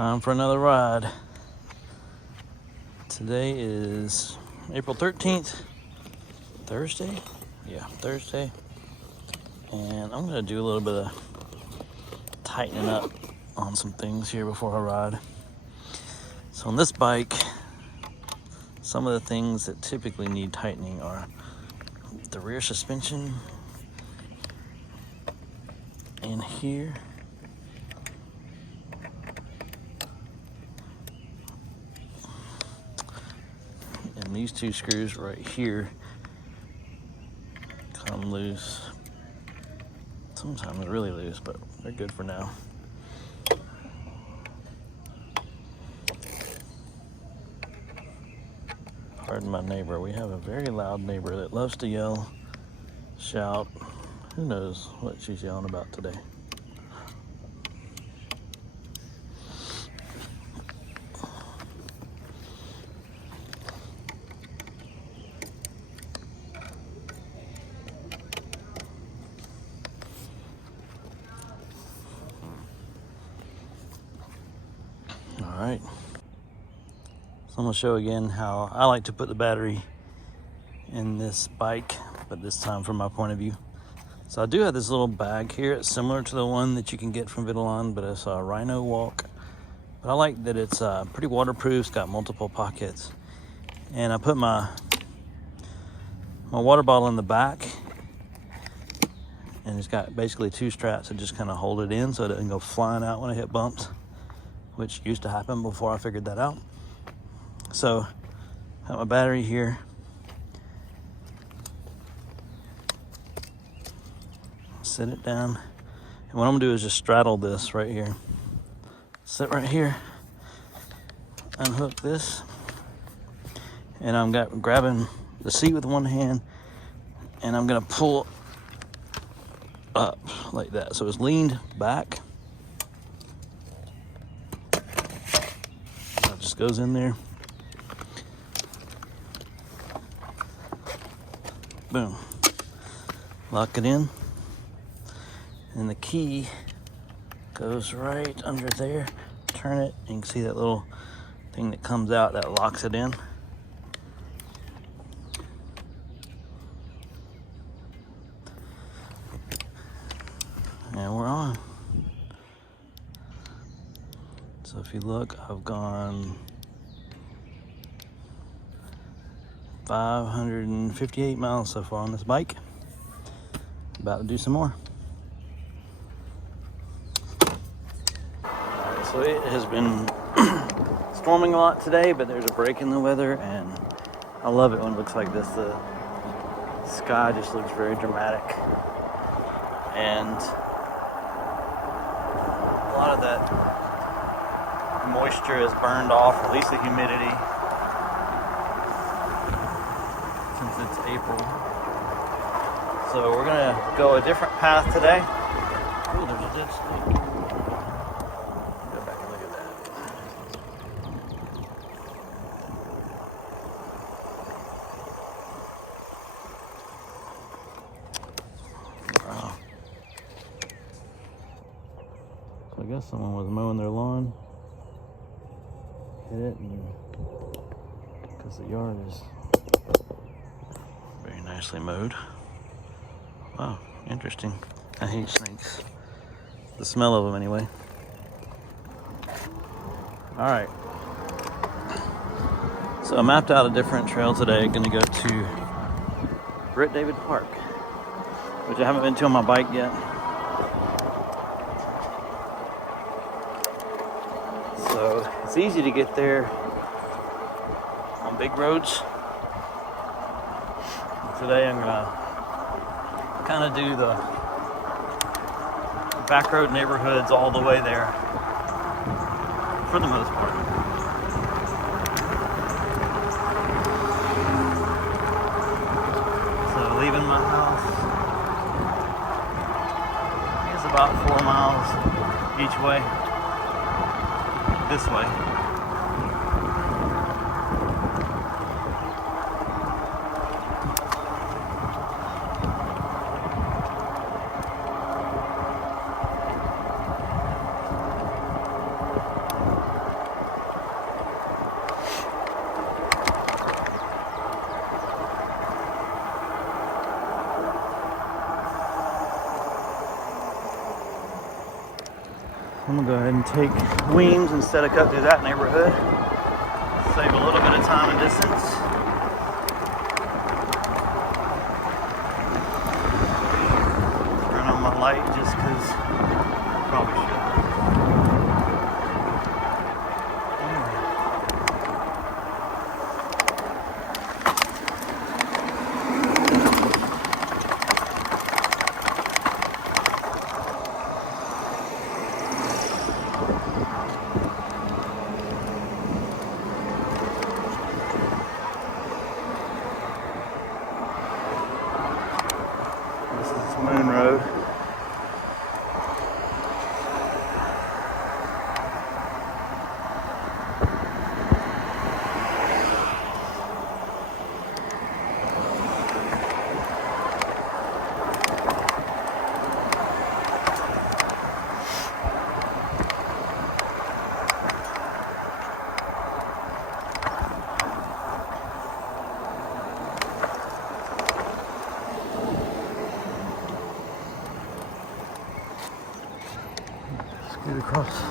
Time for another ride. Today is April 13th, Thursday? Yeah, Thursday. And I'm gonna do a little bit of tightening up on some things here before I ride. So on this bike, some of the things that typically need tightening are the rear suspension in here. And these two screws right here come loose. Sometimes really loose, but they're good for now. Pardon my neighbor. We have a very loud neighbor that loves to yell, shout. Who knows what she's yelling about today? All right. So I'm gonna show again how I like to put the battery in this bike, but this time from my point of view. So I do have this little bag here. It's similar to the one that you can get from Vitilan, but it's a Rhino Walk. But I like that it's pretty waterproof. It's got multiple pockets. And I put my water bottle in the back, and it's got basically two straps that just kind of hold it in so it doesn't go flying out when I hit bumps, which used to happen before I figured that out. So got my battery here. Sit it down, and what I'm gonna do is just straddle this right here. Sit right here, unhook this, and I'm grabbing the seat with one hand, and I'm gonna pull up like that. So it's leaned back. That just goes in there. Boom. Lock it in. And the key goes right under there. Turn it, and you can see that little thing that comes out that locks it in. And we're on. So if you look, I've gone 558 miles so far on this bike. About to do some more. So it has been storming a lot today, but there's a break in the weather, and I love it when it looks like this. The sky just looks very dramatic, and a lot of that moisture is burned off, at least the humidity, since it's April. So we're gonna go a different path today. Oh, there's a dead snake. I guess someone was mowing their lawn, hit it, and because the yard is very nicely mowed. Wow, interesting. I hate snakes. The smell of them, anyway. All right. So I mapped out a different trail today. Going to go to Britt David Park, which I haven't been to on my bike yet. So it's easy to get there on big roads. Today I'm gonna kind of do the back road neighborhoods all the way there for the most part. So leaving my house, I think it's about 4 miles each way. This way. I'm gonna go ahead and take Weems instead of cut through that neighborhood. Save a little bit of time and distance. Turn on my light just because probably should. Moon Road. Get across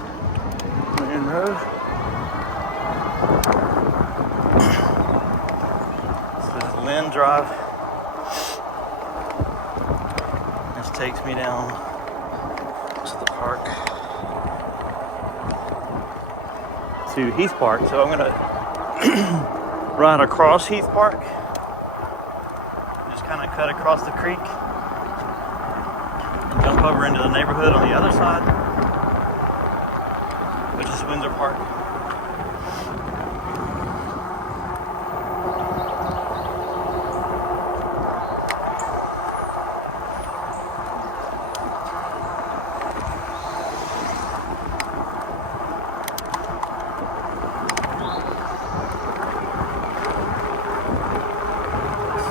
Moon Road. This is Lynn Drive. This takes me down to the park, to Heath Park. So I'm gonna ride across Heath Park. Just kind of cut across the creek and jump over into the neighborhood on the other side, which is Windsor Park.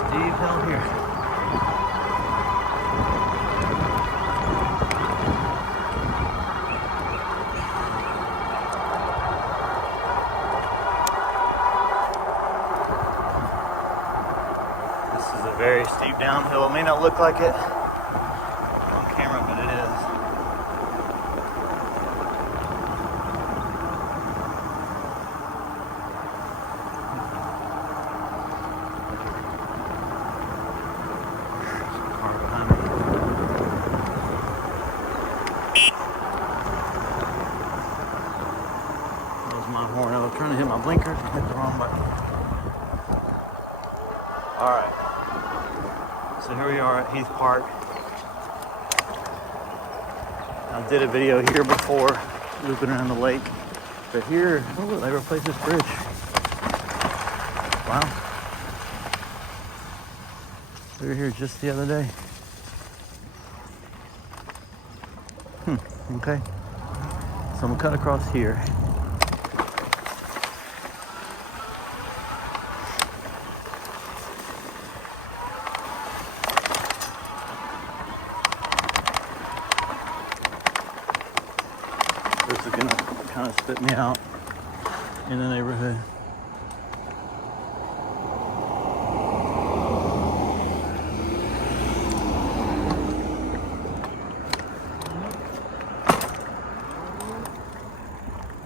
Steep hill here. Very steep downhill. It may not look like it on camera, but it is. There's a car behind me. That was my horn. I was trying to hit my blinker, hit the wrong button. All right. So here we are at Heath Park. I did a video here before, looping around the lake. But here, oh look, they replaced this bridge. Wow. We were here just the other day. Okay. So I'm gonna cut across here. This is gonna kind of spit me out in the neighborhood.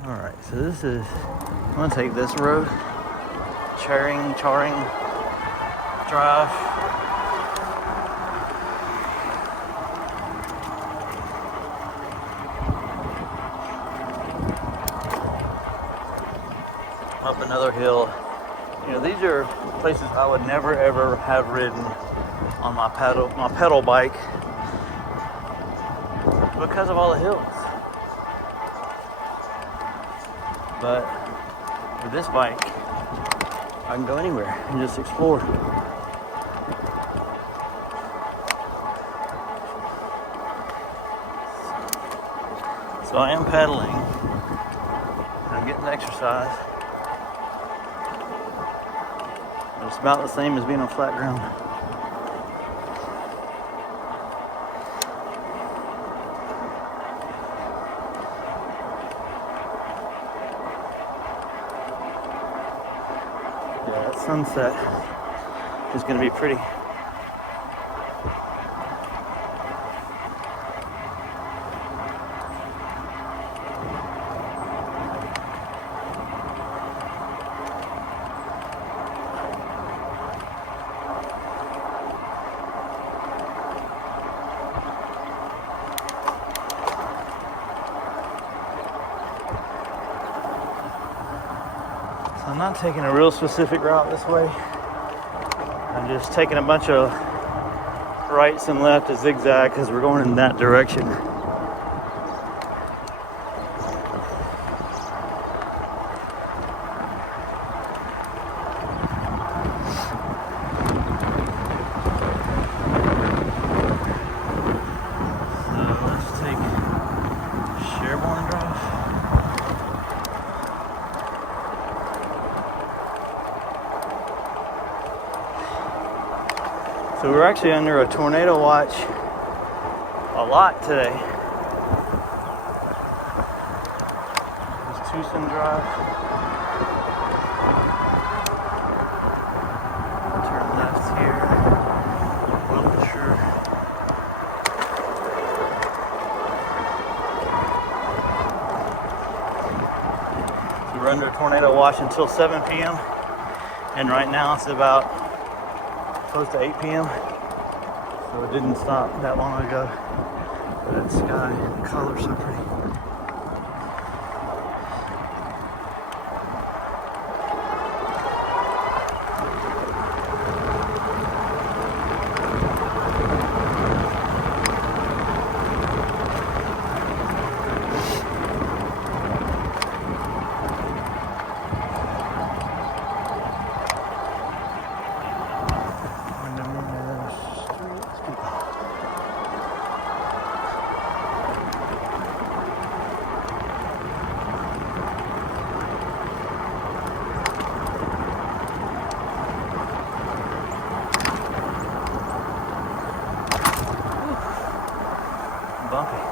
All right, so this is, I'm gonna take this road, Charing Drive. Up another hill. You know, these are places I would never ever have ridden on my pedal bike because of all the hills. But with this bike, I can go anywhere and just explore. So I am pedaling. I'm getting exercise. It's about the same as being on flat ground. Yeah, that sunset is going to be pretty. I'm not taking a real specific route this way. I'm just taking a bunch of rights and left to zigzag because we're going in that direction. So we're actually under a tornado watch a lot today. There's Tucson Drive. Turn left here. Wiltshire. So we're under a tornado watch until 7 p.m. And right now it's about close to 8 p.m. So it didn't stop that long ago. But that sky, the color's so pretty. Bumpy.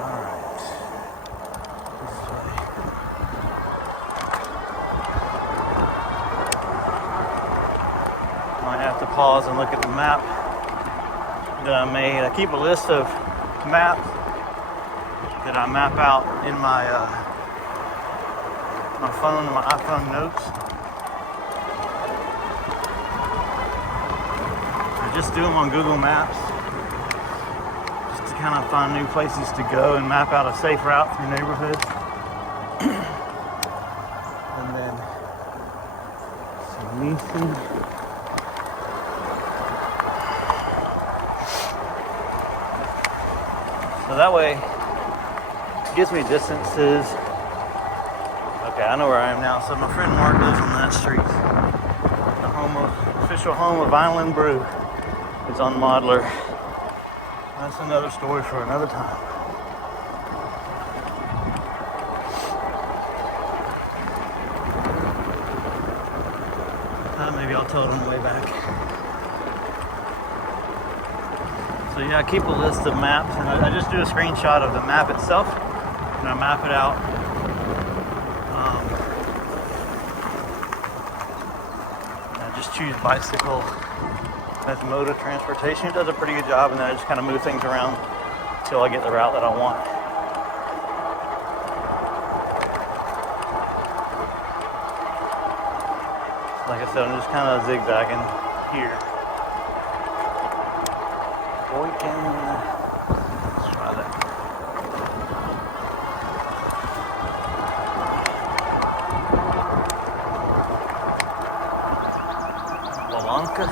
Alright. This way. Might have to pause and look at the map that I made. I keep a list of maps that I map out in my my phone, my iPhone notes. Just do them on Google Maps, just to kind of find new places to go and map out a safe route through neighborhoods. And then some Neeson. So that way, it gives me distances. Okay, I know where I am now. So my friend Mark lives on that street. The official home of Vitilan Brew. It's on Modler. That's another story for another time. Maybe I'll tell it on the way back. So yeah, I keep a list of maps, and I just do a screenshot of the map itself, and I map it out. I just choose bicycle as mode of transportation. It does a pretty good job, and then I just kind of move things around until I get the route that I want. Like I said, I'm just kind of zigzagging here. Boy, let's try that. Walanka.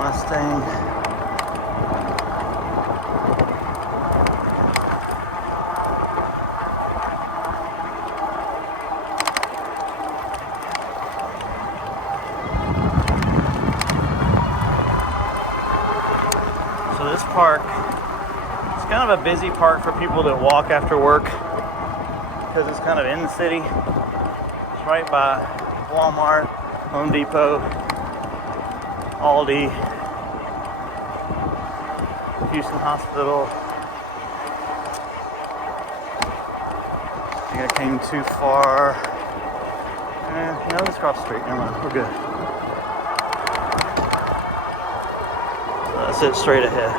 Mustang. So this park, it's kind of a busy park for people that walk after work because it's kind of in the city. It's right by Walmart, Home Depot, Aldi, Houston Hospital. I think I came too far. No, let's cross the street. Never mind, we're good. So that's it straight ahead.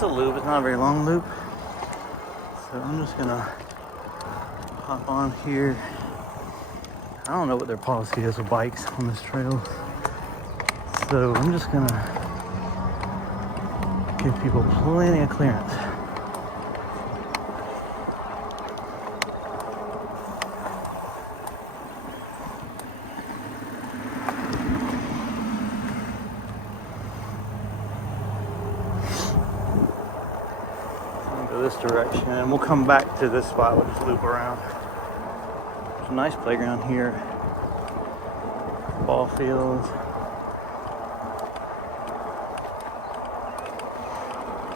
It's a loop, it's not a very long loop. So I'm just gonna hop on here. I don't know what their policy is with bikes on this trail. So I'm just gonna give people plenty of clearance. This direction, and we'll come back to this spot. We'll just loop around. There's a nice playground here, ball fields,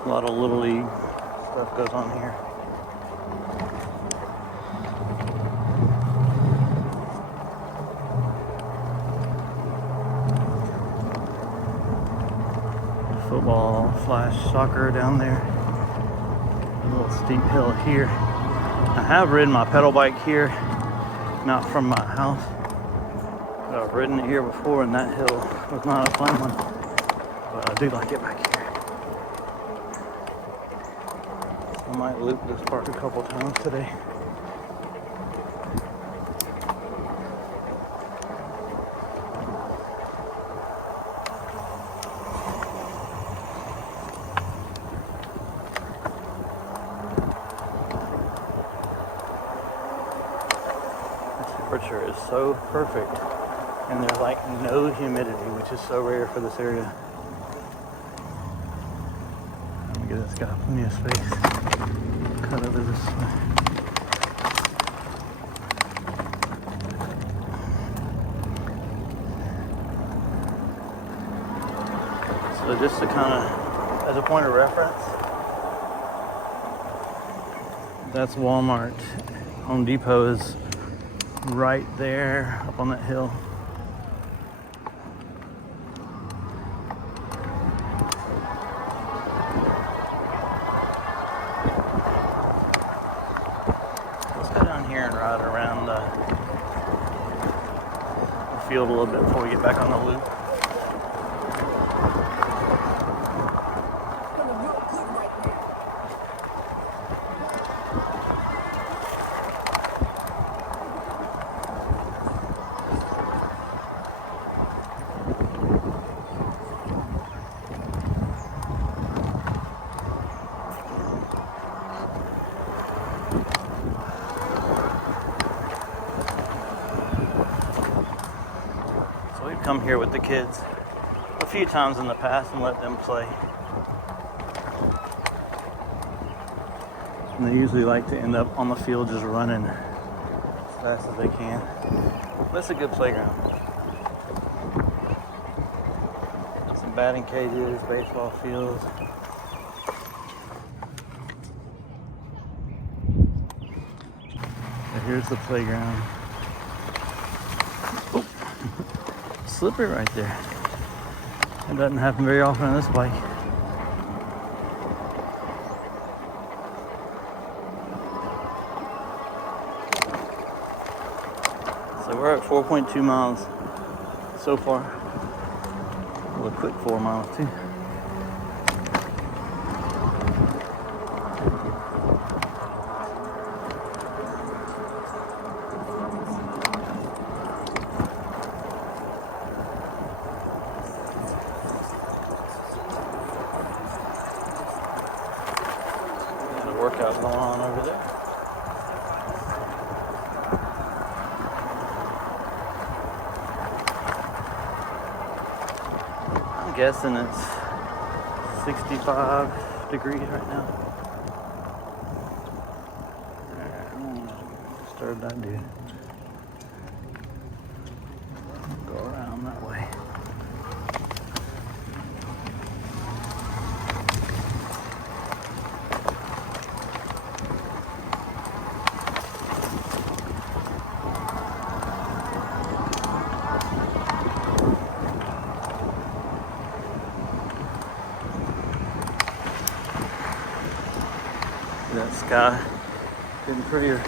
a lot of little league stuff goes on here. Football / soccer down there. A little steep hill here. I have ridden my pedal bike here, not from my house, but I've ridden it here before, and that hill was not a fun one, but I do like it back here. So I might loop this park a couple times today. Temperature is so perfect, and there's like no humidity, which is so rare for this area. Let me get this guy plenty of space. Cut over this way. So just to kind of, as a point of reference, that's Walmart. Home Depot is right there up on that hill. Let's go down here and ride around the field a little bit before we get back on the loop. Come here with the kids a few times in the past and let them play. And they usually like to end up on the field just running as fast as they can. That's a good playground. Some batting cages, baseball fields. So here's the playground. Slippery right there. It doesn't happen very often on this bike. So we're at 4.2 miles so far. Well, a quick 4 miles too. Workout going on over there. I'm guessing it's 65 degrees right now. Disturb that dude. Go around that way. That sky getting prettier.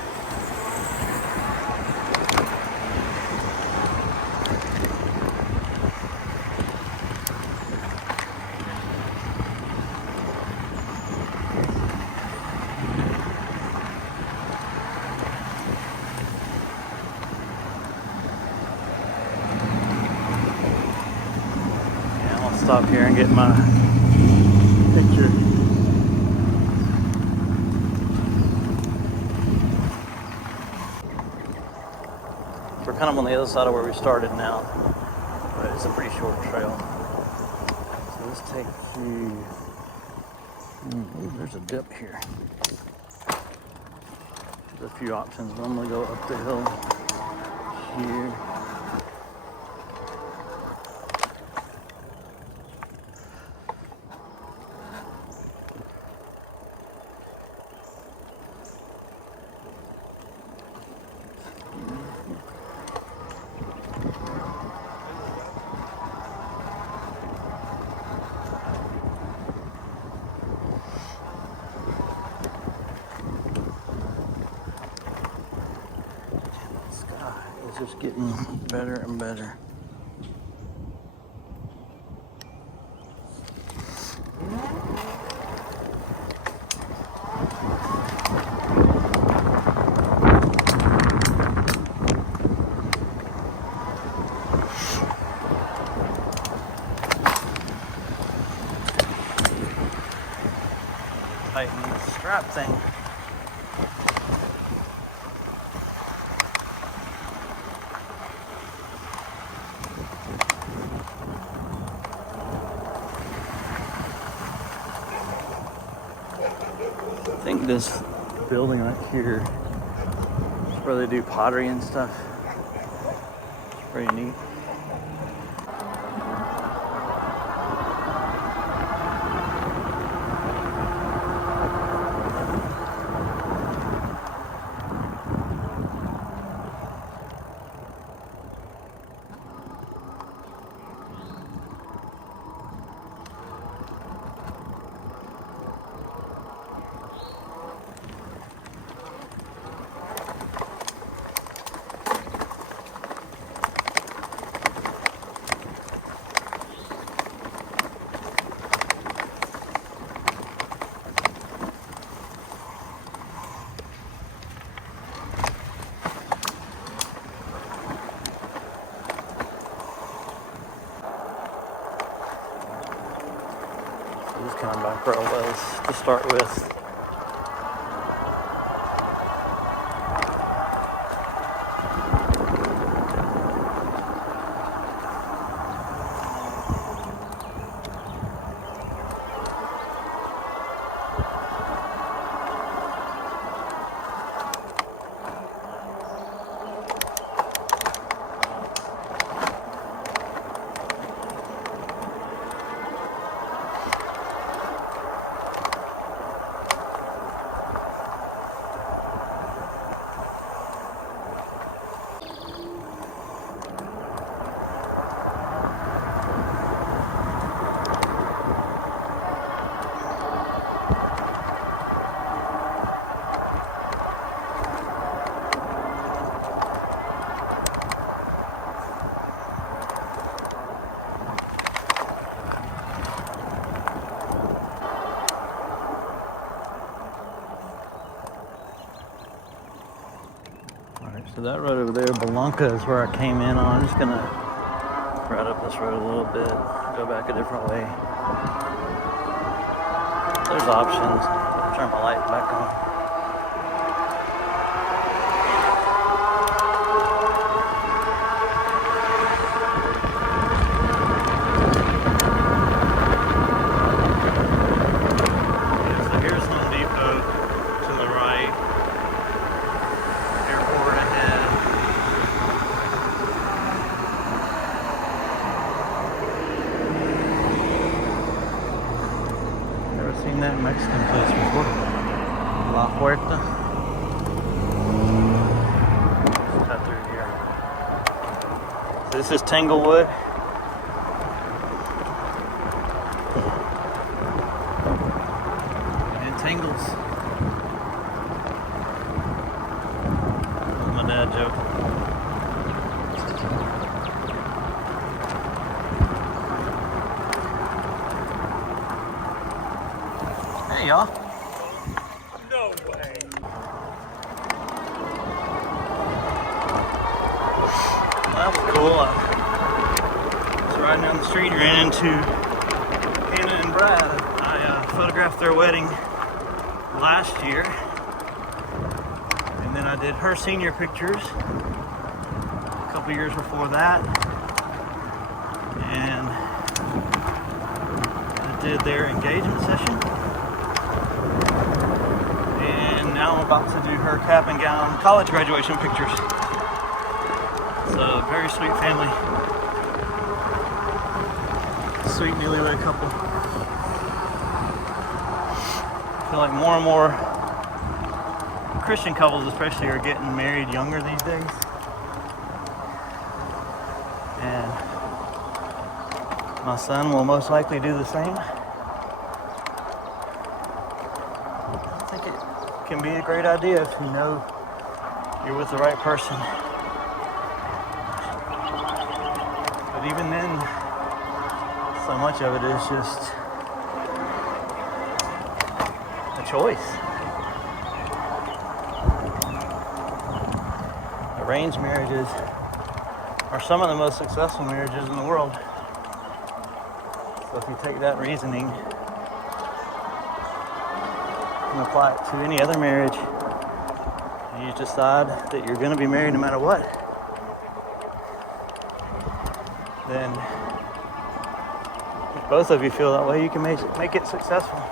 stop here and get my picture. We're kind of on the other side of where we started now, but it's a pretty short trail. So let's take you. Ooh, there's a dip here. There's a few options, but I'm gonna go up the hill here. It's just getting better and better. Tighten the strap thing. I think this building right here is where they do pottery and stuff. It's pretty neat. Just kind of back where I was to start with. So that road over there, Belanca, is where I came in on. I'm just gonna ride up this road a little bit, go back a different way. There's options. Turn my light back on. Seen that Mexican place before. La Huerta. Cut through here. So this is Tanglewood. And Tangles. That's my dad joke. Hey y'all. No way. Well, that was cool. I was riding down the street and ran into Brad. I photographed their wedding last year, and then I did her senior pictures a couple years before that, and I did their engagement session, and now I'm about to do her cap and gown college graduation pictures. It's a very sweet family, sweet newlywed couple. I feel like more and more Christian couples especially are getting married younger these days. And my son will most likely do the same. I think it can be a great idea if you know you're with the right person. But even then, so much of it is just a choice. Arranged marriages are some of the most successful marriages in the world. So if you take that reasoning and apply it to any other marriage, and you decide that you're going to be married no matter what, then if both of you feel that way, you can make it successful.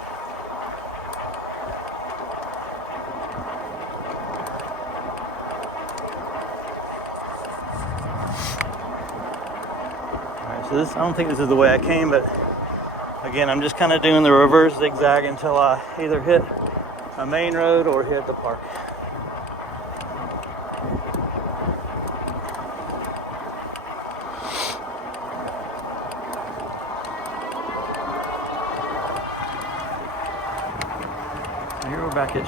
Alright, so I don't think this is the way I came, but again, I'm just kind of doing the reverse zigzag until I either hit a main road or hit the park. Here we're back at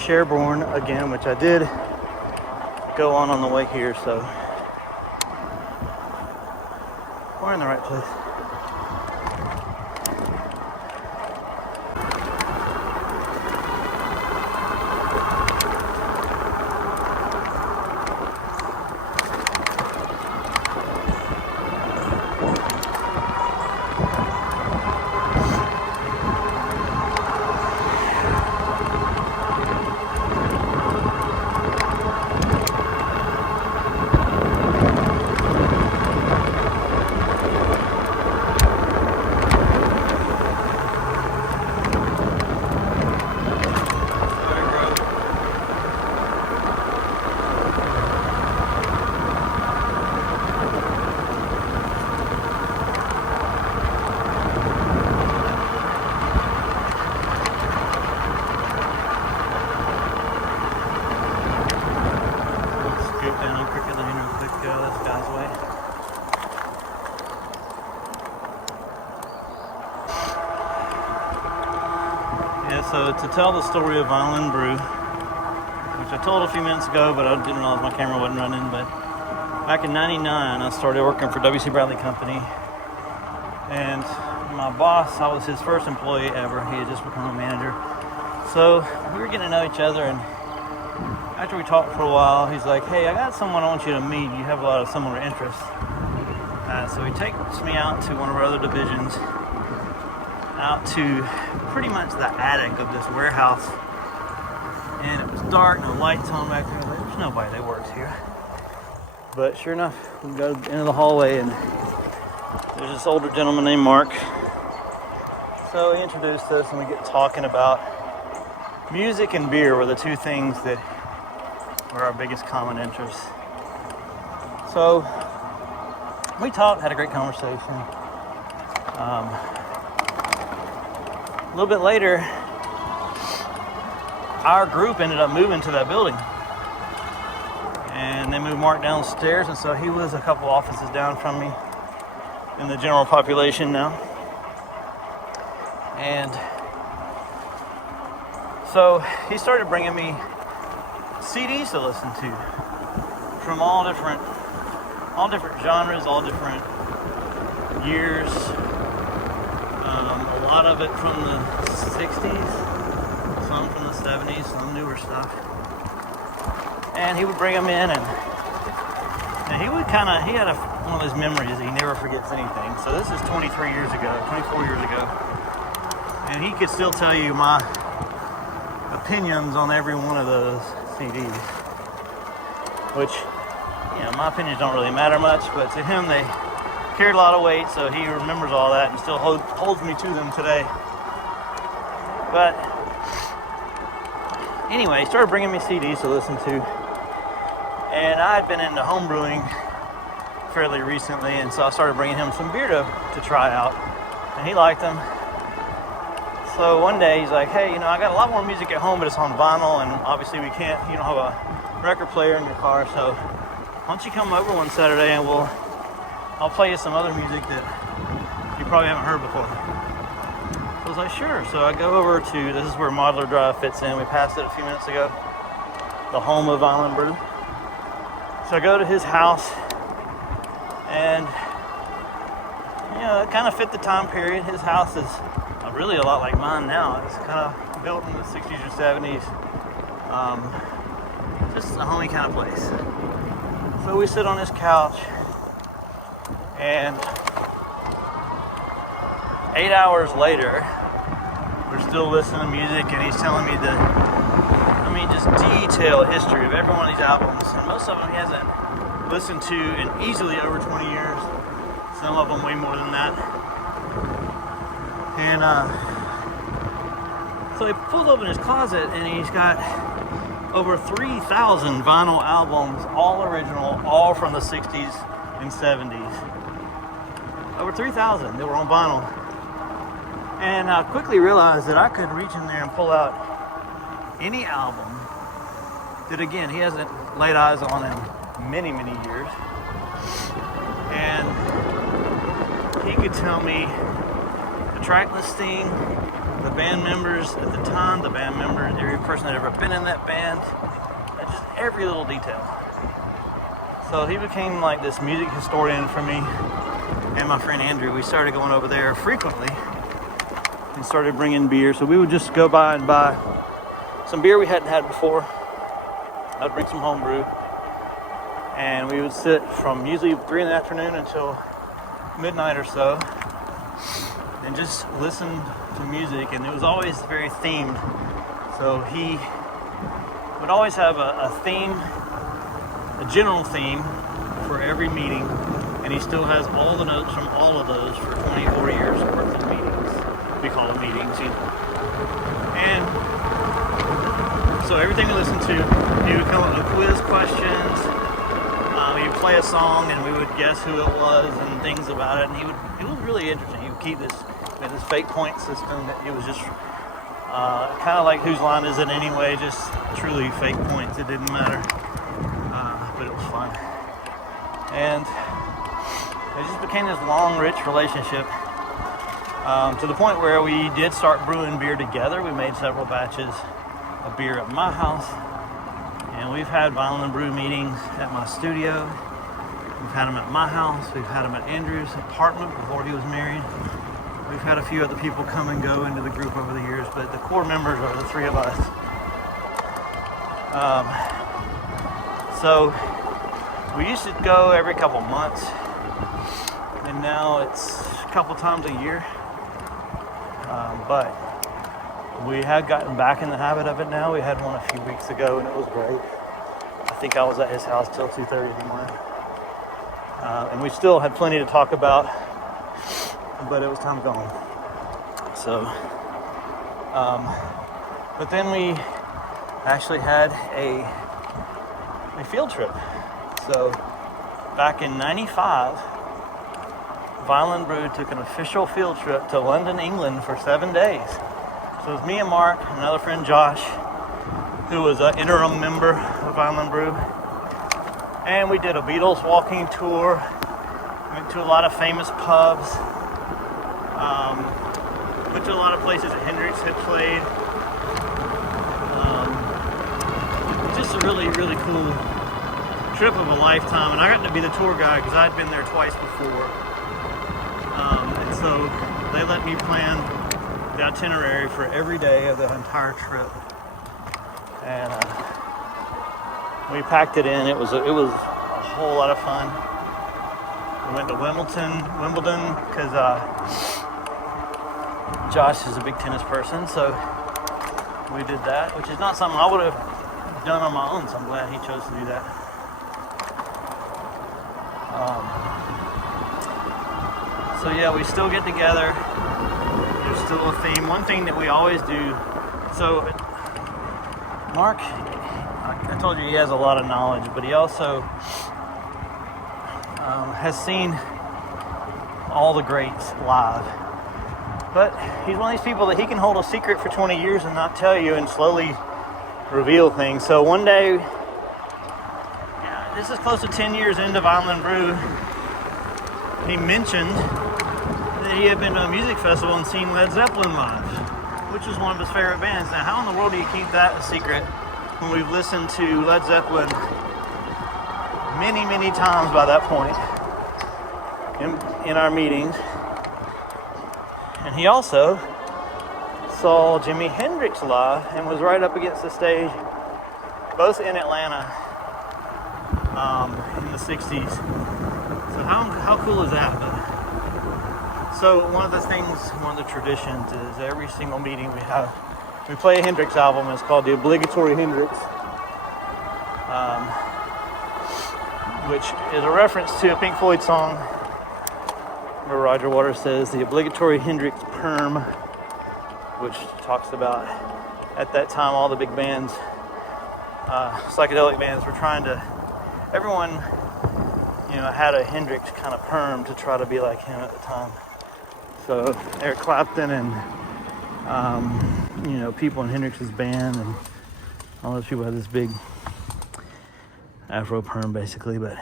Sherborne again, which I did go on the way here, so we're in the right place. So to tell the story of Vitilan Brew, which I told a few minutes ago, but I didn't realize my camera wasn't running, but back in '99, I started working for W.C. Bradley Company, and my boss, I was his first employee ever. He had just become a manager. So we were getting to know each other, and after we talked for a while, he's like, hey, I got someone I want you to meet. You have a lot of similar interests. So he takes me out to one of our other divisions, out to pretty much the attic of this warehouse, and it was dark, no lights on back there. There's nobody that works here. But sure enough, we go into the hallway, and there's this older gentleman named Mark. So he introduced us, and we get talking about music and beer were the two things that were our biggest common interests. So we talked, had a great conversation. A little bit later, our group ended up moving to that building, and they moved Mark downstairs, and so he was a couple offices down from me in the general population now. And so he started bringing me CDs to listen to from all different genres, all different years. A lot of it from the 60s, some from the 70s, some newer stuff. And he would bring them in, and he would he had one of those memories that he never forgets anything. So this is 24 years ago. and he could still tell you my opinions on every one of those CDs, which, you know, my opinions don't really matter much, but to him they carried a lot of weight, so he remembers all that and still holds me to them today. But anyway, he started bringing me CDs to listen to, and I had been into home brewing fairly recently, and so I started bringing him some beer to try out, and he liked them. So one day he's like, hey, you know, I got a lot more music at home, but it's on vinyl, and obviously you don't have a record player in your car, so why don't you come over one Saturday and I'll play you some other music that you probably haven't heard before. So I was like, sure. So I go over to, this is where Modular Drive fits in. We passed it a few minutes ago. The home of Vinyl Brew. So I go to his house, and, you know, it kind of fit the time period. His house is really a lot like mine now. It's kind of built in the 60s or 70s. Just a homey kind of place. So we sit on his couch, and 8 hours later, we're still listening to music, and he's telling me just detailed history of every one of these albums. And most of them he hasn't listened to in easily over 20 years. Some of them way more than that. And so he pulls open his closet, and he's got over 3,000 vinyl albums, all original, all from the 60s and 70s. Over 3,000 that were on vinyl. And I quickly realized that I could reach in there and pull out any album that, again, he hasn't laid eyes on in many, many years. And he could tell me the track listing, the band members at the time, the band members, every person that had ever been in that band, and just every little detail. So he became like this music historian for me and my friend Andrew. We started going over there frequently and started bringing beer. So we would just go by and buy some beer we hadn't had before. I'd bring some home brew, and we would sit from usually 3 in the afternoon until midnight or so and just listen to music. And it was always very themed. So he would always have a theme, a general theme for every meeting, and he still has all the notes from all of those for 24 years worth of meetings. We call them meetings, you know. And so everything we listened to, he would come up with quiz questions. He would play a song, and we would guess who it was and things about it. And it was really interesting. He would keep this fake point system that it was just kind of like Whose Line Is It Anyway? Just truly fake points. It didn't matter, but it was fun. And it just became this long, rich relationship to the point where we did start brewing beer together. We made several batches of beer at my house, and we've had Vitilan Brew meetings at my studio. We've had them at my house. We've had them at Andrew's apartment before he was married. We've had a few other people come and go into the group over the years, but the core members are the 3 of us. So we used to go every couple months, and now it's a couple times a year. But we have gotten back in the habit of it now. We had one a few weeks ago, and it was great. I think I was at his house till 2:30 in the morning. And we still had plenty to talk about, but it was time to go home. So, but then we actually had a field trip. So back in '95, Vitilan Brew took an official field trip to London, England for 7 days. So it was me and Mark, and another friend Josh, who was an interim member of Vitilan Brew. And we did a Beatles walking tour, went to a lot of famous pubs, went to a lot of places that Hendrix had played. Just a really, really cool trip of a lifetime. And I got to be the tour guide because I'd been there twice before. And so they let me plan the itinerary for every day of the entire trip, and we packed it in. It was a whole lot of fun. We went to Wimbledon because Josh is a big tennis person, so we did that, which is not something I would have done on my own, so I'm glad he chose to do that. So yeah, we still get together. There's still a theme. One thing that we always do, so Mark, I told you he has a lot of knowledge, but he also has seen all the greats live. But he's one of these people that he can hold a secret for 20 years and not tell you and slowly reveal things. So one day, this is close to 10 years into Vinyl Brew, he mentioned that he had been to a music festival and seen Led Zeppelin live, which is one of his favorite bands. Now, how in the world do you keep that a secret when we've listened to Led Zeppelin many, many times by that point in our meetings? And he also saw Jimi Hendrix live and was right up against the stage, both in Atlanta in the 60s. So how cool is that? So one of the things, one of the traditions is every single meeting we play a Hendrix album. It's called the Obligatory Hendrix, which is a reference to a Pink Floyd song where Roger Waters says the obligatory Hendrix perm, which talks about at that time all the big bands, psychedelic bands, were trying to, everyone, had a Hendrix kind of perm to try to be like him at the time. So Eric Clapton and people in Hendrix's band and all those people had this big afro perm basically. But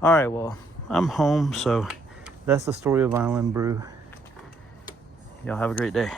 all right, well, I'm home, so that's the story of Vinyl Brew. Y'all have a great day.